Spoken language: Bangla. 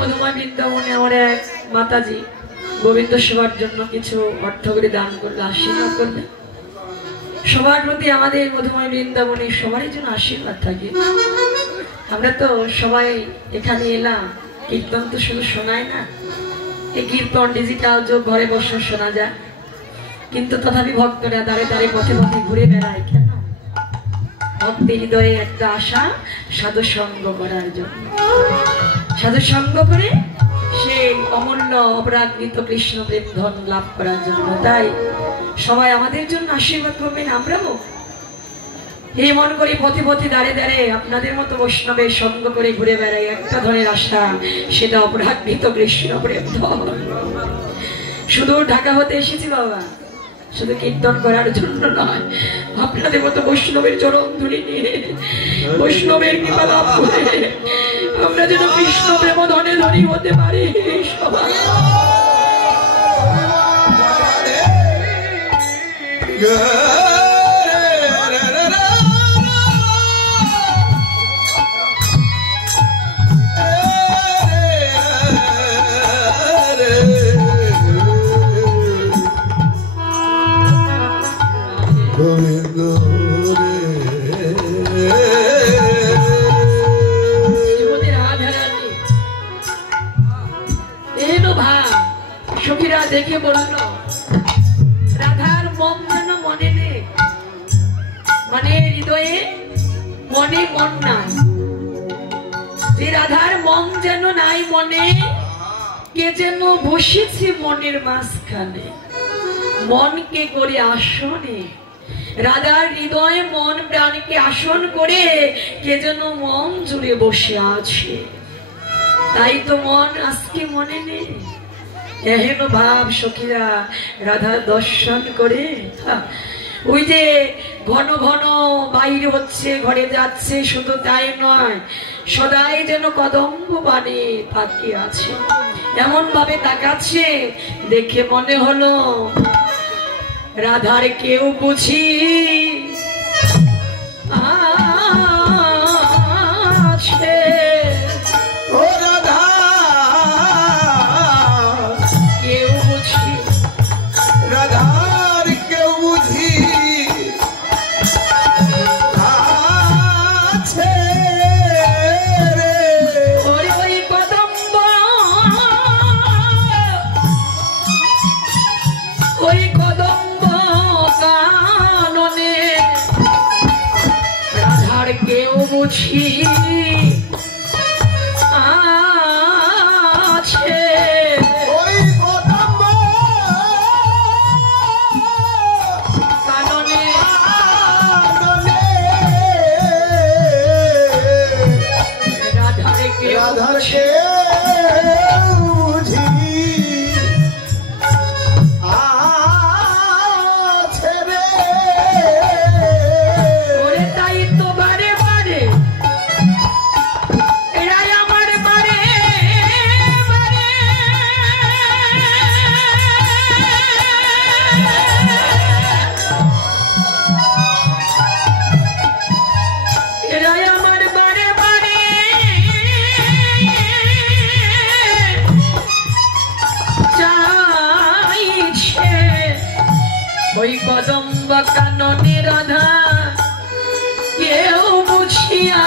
মধুময় বৃন্দাবনে আমার এক মাতাজি গোবিন্দ সেবার জন্য কিছু অর্থ করে দান করলে আশীর্বাদ করবে। সবার প্রতি আমাদের মধুময় বৃন্দাবনে সবারই জন্য আশীর্বাদ থাকে। আমরা তো সবাই এখানে এলাম, কীর্তন তো শুধু শোনায় না, এই কীর্তন ডিজিটাল যুগ, ঘরে বসে শোনা যায়, কিন্তু তথাপি ভক্তরা দাঁড়ে দাঁড়ে পথে পথে ঘুরে বেড়ায় কেন? ভক্তের হৃদয়ে একটা আশা সাধু সঙ্গ করার জন্য, সাধু সঙ্গ করে সে অমূল্য অপরাধৃত কৃষ্ণ প্রেম ধন লাভ করার জন্য। তাই সবাই আমাদের জন্য আশীর্বাদ করবেন। আমরাও এই মন করি পথে পথে দাঁড়ে দাঁড়ে আপনাদের মতো বৈষ্ণবের সঙ্গ করে ঘুরে বেড়াই, একটা ধরনের আশা, সেটা অপরাধৃত কৃষ্ণ প্রেম ধন। শুধু ঢাকা হতে এসেছি বাবা, শুধু কীর্তন করার জন্য নয়, আপনাদের মতো বৈষ্ণবের চরণ ধরে নিয়ে বৈষ্ণবের কৃপা লাভ করে আমরা যেন কৃষ্ণ প্রেম ধনে ধনী হতে পারি। সবাই সখীরা দেখে বলল রাধার মন যেন মনে নেই, মানে হৃদয়ে মনে মন নাই, যে রাধার মন যেন নাই মনে, কে যেন বসেছে মনের মাঝখানে, মনকে করে আসনে, রাধার হৃদয়ে মন প্রাণকে আসন করে কে যেন মন জুড়ে বসে আছে। তাই তো মন আজকে মনে নেই। এহেন ভাব সখীরা রাধা দর্শন করে ওই যে ঘন ঘন বাইরে হচ্ছে, ঘরে যাচ্ছে, শুধু তাই নয়, সদাই যেন কদম্ব বানে তাকিয়ে আছে, এমন ভাবে তাকাচ্ছে, দেখে মনে হলো রাধার কেউ বুঝি আছে। ও রাধা কেউ বুঝি, রাধার কেউ বুঝি আছে রে। ওই কদম্ব, ওই কদম্ব কাননে রাধার কেউ বুঝি আছে। ওই কদম্ব কাননে রাধার কেউ বুঝি আছে রে। ওরে তাই তো বারে বারে এরাই আমার বারে বারে এরাই আমার বারে বারে চাইছে ওই কদম্ব কাননে রাধা কেউ বুঝিয়া